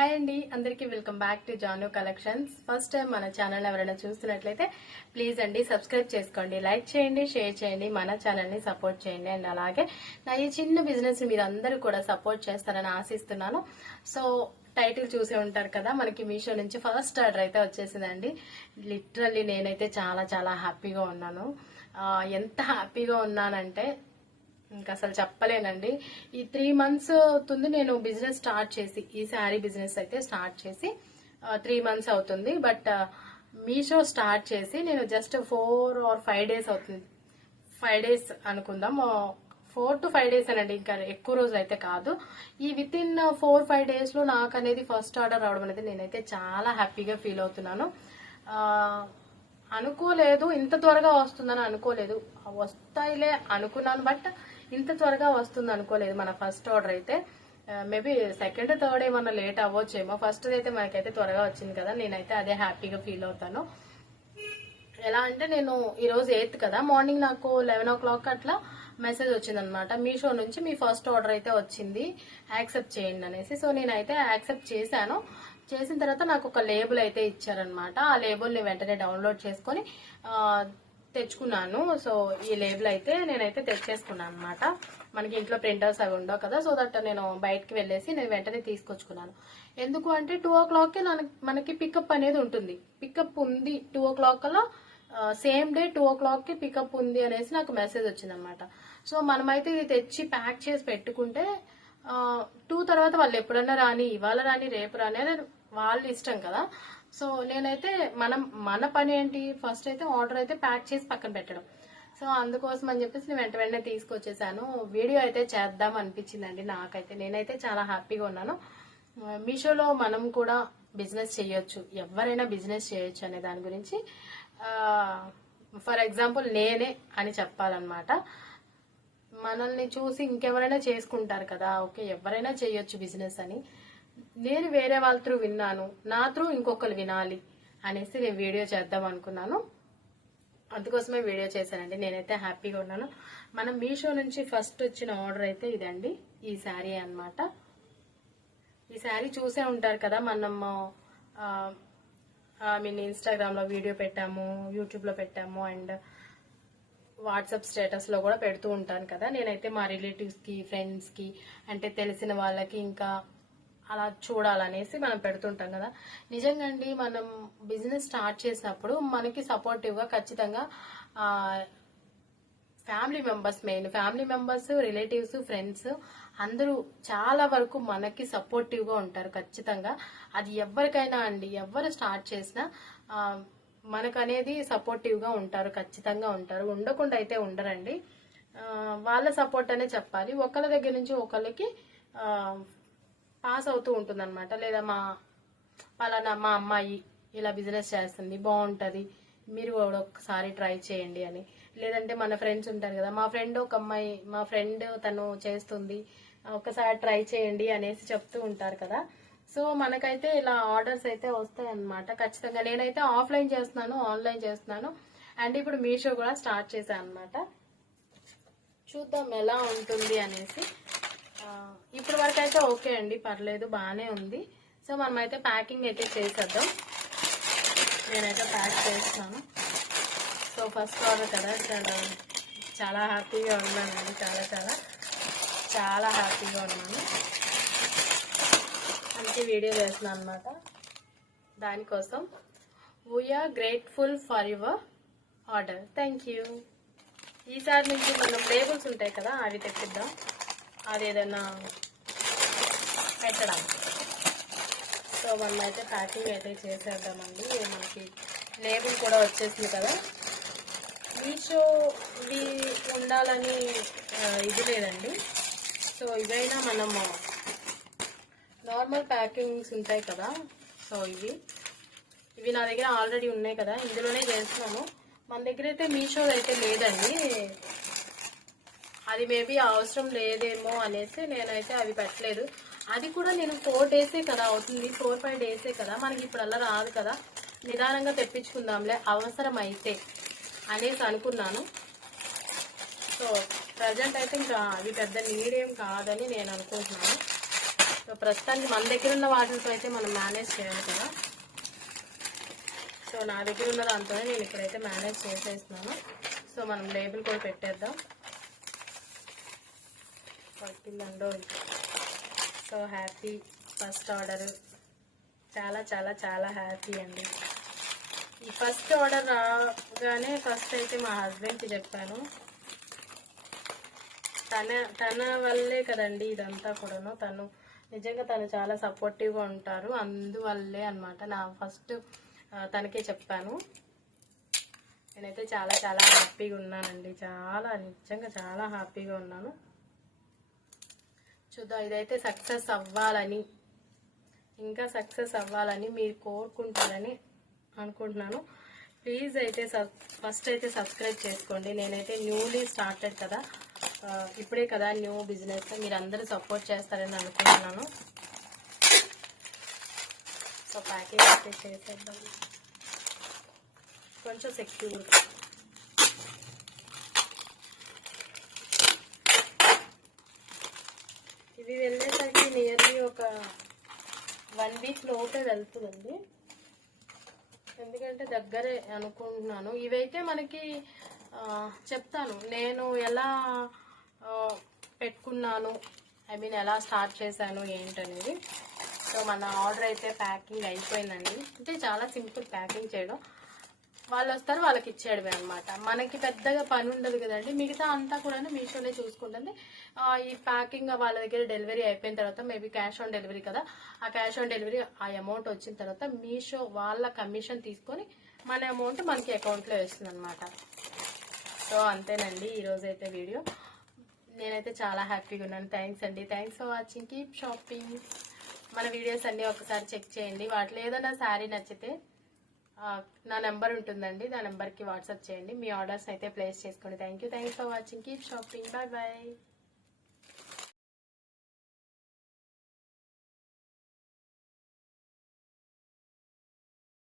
Hi అండి అందరికీ welcome back to Janu collections. First time మన ఛానల్ ఎవరైనా చూస్తున్నట్లయితే ప్లీజ్ అండి సబ్స్క్రైబ్ చేసుకోండి లైక్ చేయండి షేర్ చేయండి మన ఛానల్ని సపోర్ట్ చేయండి అండ్ అలాగే నా ఈ చిన్న బిజినెస్ మీరు అందరూ కూడా సపోర్ట్ చేస్తారని ఆశిస్తున్నాను. సో టైటిల్ చూసే ఉంటారు కదా మనకి మీషో నుంచి ఫస్ట్ ఆర్డర్ అయితే వచ్చేసిందండి. లిటరల్లీ నేనైతే చాలా చాలా హ్యాపీగా ఉన్నాను. ఎంత హ్యాపీగా ఉన్నానంటే ఇంకా అసలు చెప్పలేనండి. ఈ త్రీ మంత్స్ అవుతుంది. నేను బిజినెస్ స్టార్ట్ చేసి ఈ శారీ బిజినెస్ అయితే స్టార్ట్ చేసి త్రీ మంత్స్ అవుతుంది. బట్ మీషో స్టార్ట్ చేసి నేను just four or five days అవుతుంది. ఫైవ్ డేస్ అనుకుందాం. ఫోర్ టు ఫైవ్ డేస్ అనండి. ఇంకా ఎక్కువ రోజులు అయితే కాదు. ఈ విత్ ఇన్ ఫోర్ ఫైవ్ డేస్లో నాకు అనేది ఫస్ట్ ఆర్డర్ రావడం అనేది నేనైతే చాలా హ్యాపీగా ఫీల్ అవుతున్నాను. అనుకోలేదు. ఇంత త్వరగా వస్తుందని అనుకోలేదు. వస్తాయిలే అనుకున్నాను. బట్ ఇంత త్వరగా వస్తుంది అనుకోలేదు. మన ఫస్ట్ ఆర్డర్ అయితే మేబీ సెకండ్ థర్డ్ ఏమన్నా లేట్ అవ్వచ్చేమో. ఫస్ట్ అయితే మనకైతే త్వరగా వచ్చింది కదా. నేనైతే అదే హ్యాపీగా ఫీల్ అవుతాను. ఎలా అంటే నేను ఈరోజు ఎయిత్ కదా. మార్నింగ్ నాకు లెవెన్ ఓ క్లాక్ అట్లా మెసేజ్ వచ్చింది అనమాట మీషో నుంచి మీ ఫస్ట్ ఆర్డర్ అయితే వచ్చింది. యాక్సెప్ట్ చేయండి అనేసి. సో నేనైతే యాక్సెప్ట్ చేశాను. చేసిన తర్వాత నాకు ఒక లేబుల్ అయితే ఇచ్చారనమాట. ఆ లేబుల్ని వెంటనే డౌన్లోడ్ చేసుకొని తెచ్చుకున్నాను. సో ఈ లేబుల్ అయితే నేనైతే తెచ్చేసుకున్నాను అనమాట మనకి ఇంట్లో ప్రింటర్స్ అవి ఉండవు కదా సో దట్ నేను బయటకి వెళ్ళేసి నేను వెంటనే తీసుకొచ్చుకున్నాను. ఎందుకు అంటే టూ ఓ క్లాక్కి మనకి పికప్ అనేది ఉంటుంది. పికప్ ఉంది టూ ఓ క్లాక్ కల్లా సేమ్ డే టూ ఓ క్లాక్కి పికప్ ఉంది అనేసి నాకు మెసేజ్ వచ్చిందనమాట సో మనమైతే ఇది తెచ్చి ప్యాక్ చేసి పెట్టుకుంటే టూ తర్వాత వాళ్ళు ఎప్పుడన్నా రాని ఇవాళ రాని రేపు రాని అనేది వాళ్ళ ఇష్టం కదా. సో నేనైతే మనం మన పని ఏంటి ఫస్ట్ అయితే ఆర్డర్ అయితే ప్యాక్ చేసి పక్కన పెట్టడం. సో అందుకోసం అని చెప్పేసి నేను వెంట వెంటనే తీసుకొచ్చేసాను. వీడియో అయితే చేద్దాం అనిపించిందండి నాకైతే. నేనైతే చాలా హ్యాపీగా ఉన్నాను. మీషోలో మనం కూడా బిజినెస్ చేయొచ్చు. ఎవరైనా బిజినెస్ చేయొచ్చు అనే దాని గురించి ఫర్ ఎగ్జాంపుల్ నేనే అని చెప్పాలన్నమాట. మనల్ని చూసి ఇంకెవరైనా చేసుకుంటారు కదా. ఓకే ఎవరైనా చేయొచ్చు బిజినెస్ అని. నేను వేరే వాళ్ళ త్రూ విన్నాను నా త్రూ ఇంకొకరు వినాలి అనేసి నేను వీడియో చేద్దాం అనుకున్నాను. అందుకోసమే వీడియో చేశానండి. నేనైతే హ్యాపీగా ఉన్నాను. మనం మీషో నుంచి ఫస్ట్ వచ్చిన ఆర్డర్ అయితే ఇదండి. ఈ శారీ అన్నమాట. ఈ శారీ చూసే ఉంటారు కదా మనము ఐ మీన్ ఇన్స్టాగ్రామ్లో వీడియో పెట్టాము యూట్యూబ్లో పెట్టాము అండ్ వాట్సాప్ స్టేటస్లో కూడా పెడుతూ ఉంటాను కదా. నేనైతే మా రిలేటివ్స్కి ఫ్రెండ్స్కి అంటే తెలిసిన వాళ్ళకి ఇంకా అలా చూడాలనేసి మనం పెడుతుంటాం కదా. నిజంగా అండి మనం బిజినెస్ స్టార్ట్ చేసినప్పుడు మనకి సపోర్టివ్గా ఖచ్చితంగా family members main. Family members relatives friends అందరూ చాలా వరకు మనకి సపోర్టివ్గా ఉంటారు ఖచ్చితంగా. అది ఎవరికైనా అండి ఎవరు స్టార్ట్ చేసినా మనకనేది సపోర్టివ్గా ఉంటారు ఖచ్చితంగా ఉంటారు. ఉండకుండా అయితే ఉండరండి. వాళ్ళ సపోర్ట్ అనే చెప్పాలి. ఒకళ్ళ దగ్గర నుంచి ఒకళ్ళకి పాస్ అవుతూ ఉంటుంది అనమాట లేదా మా పలానా మా అమ్మాయి ఇలా బిజినెస్ చేస్తుంది బాగుంటుంది మీరు కూడా ఒకసారి ట్రై చేయండి అని. లేదంటే మన ఫ్రెండ్స్ ఉంటారు కదా మా ఫ్రెండ్ ఒక అమ్మాయి మా ఫ్రెండ్ తను చేస్తుంది ఒకసారి ట్రై చేయండి అనేసి చెప్తూ ఉంటారు కదా. సో మనకైతే ఇలా ఆర్డర్స్ అయితే వస్తాయి అన్నమాట ఖచ్చితంగా. నేనైతే ఆఫ్లైన్ చేస్తున్నాను ఆన్లైన్ చేస్తున్నాను అండ్ ఇప్పుడు మీషో కూడా స్టార్ట్ చేశాను అనమాట చూద్దాం ఎలా ఉంటుంది అనేసి. ఇప్పుడు వరకు అయితే ఓకే అండి పర్లేదు బాగానే ఉంది. సో మనమైతే ప్యాకింగ్ అయితే చేసేద్దాం. నేనైతే ప్యాక్ చేస్తాను. సో ఫస్ట్ ఆర్డర్ కదా చాలా చాలా హ్యాపీగా ఉన్నానండి చాలా చాలా చాలా హ్యాపీగా ఉన్నాను. అందుకే వీడియో చేస్తున్నాను అనమాట దానికోసం we're grateful for your order thank you ఈసారి నుంచి మనం లేబుల్స్ ఉంటాయి కదా అవి తెప్పిద్దాం. అది ఏదైనా పెట్టడం. సో మనం అయితే ప్యాకింగ్ అయితే చేసేద్దామండి. మనకి లేబుల్ కూడా వచ్చేసింది కదా. మీషో ఇవి ఉండాలని ఇది లేదండి. సో ఇవైనా మనము నార్మల్ ప్యాకింగ్స్ ఉంటాయి కదా. సో ఇవి. ఇవి నా దగ్గర ఆల్రెడీ ఉన్నాయి కదా. ఇందులోనే చేస్తున్నాము. మన దగ్గర అయితే మీషోది అయితే లేదండి. అది మేబీ అవసరం లేదేమో అనేసి నేనైతే అవి పెట్టలేదు. అది కూడా నేను ఫోర్ డేసే కదా అవుతుంది ఫోర్ ఫైవ్ డేసే కదా మనకి ఇప్పుడు అలా రాదు కదా. నిదానంగా తెప్పించుకుందాంలే అవసరం అయితే అనేసి అనుకున్నాను. సో ప్రజెంట్ అయితే ఇంకా అవి పెద్ద నీడ్ ఏం కాదని నేను అనుకుంటున్నాను. సో సో ప్రస్తుతానికి మన దగ్గర ఉన్న వాటితో అయితే మనం మేనేజ్ చేయాలి కదా. సో నా దగ్గర ఉన్న దాంతోనే నేను ఇక్కడైతే మేనేజ్ చేసేస్తున్నాను. సో మనం లేబుల్ కూడా పెట్టేద్దాం. పట్టిందండో సో హ్యాపీ ఫస్ట్ ఆర్డర్. చాలా చాలా చాలా హ్యాపీ అండి. ఈ ఫస్ట్ ఆర్డర్ రాగానే ఫస్ట్ అయితే మా హస్బెండ్కి చెప్పాను. తన తన వల్లే కదండి ఇదంతా కూడాను. తను నిజంగా తను చాలా సపోర్టివ్గా ఉంటారు. అందువల్లే అనమాట నా ఫస్ట్ తనకే చెప్పాను. నేనైతే చాలా చాలా హ్యాపీగా ఉన్నానండి. చాలా నిజంగా చాలా హ్యాపీగా ఉన్నాను. చూద్దాం. ఇదైతే సక్సెస్ అవ్వాలని ఇంకా సక్సెస్ అవ్వాలని మీరు కోరుకుంటారని అనుకుంటున్నాను. ప్లీజ్ అయితే సబ్ ఫస్ట్ అయితే సబ్స్క్రైబ్ చేసుకోండి. నేనైతే న్యూలీ స్టార్టెడ్ కదా. ఇప్పుడే కదా న్యూ బిజినెస్. మీరు అందరూ సపోర్ట్ చేస్తారని అనుకుంటున్నాను. సో ప్యాకేజ్ అయితే చేసేద్దాం. కొంచెం సెక్యూర్ ఇది వెళ్ళేసరికి నియర్లీ ఒక వన్ వీక్ లోపే వెళ్తుందండి. ఎందుకంటే దగ్గరే అనుకుంటున్నాను. ఇవైతే మనకి చెప్తాను. నేను ఎలా పెట్టుకున్నాను? ఐ మీన్ ఎలా స్టార్ట్ చేశాను? ఏంటనేది. సో మన ఆర్డర్ అయితే ప్యాకింగ్ అయిపోయిందండి. అంటే చాలా సింపుల్ ప్యాకింగ్ చేయడం. వాళ్ళు వస్తారు వాళ్ళకి ఇచ్చేయడమే అనమాట మనకి పెద్దగా పని ఉండదు కదండి. మిగతా అంతా కూడా మీషోనే చూసుకుంటుంది. ఈ ప్యాకింగ్ వాళ్ళ దగ్గర డెలివరీ అయిపోయిన తర్వాత మేబీ క్యాష్ ఆన్ డెలివరీ కదా ఆ క్యాష్ ఆన్ డెలివరీ ఆ అమౌంట్ వచ్చిన తర్వాత మీషో వాళ్ళ కమిషన్ తీసుకొని మన అమౌంట్ మనకి అకౌంట్లో వేస్తుంది అనమాట సో అంతేనండి ఈరోజు అయితే వీడియో. నేనైతే చాలా హ్యాపీగా ఉన్నాను. థ్యాంక్స్ అండి. Thanks for watching. Keep shopping. మన వీడియోస్ అన్నీ ఒకసారి చెక్ చేయండి. వాటిలో ఏదైనా శారీ నచ్చితే నా నెంబర్ ఉంటుందండి. నా నెంబర్కి వాట్సాప్ చేయండి. మీ ఆర్డర్స్ అయితే ప్లేస్ చేసుకోండి thank you thanks for watching. Keep shopping. Bye bye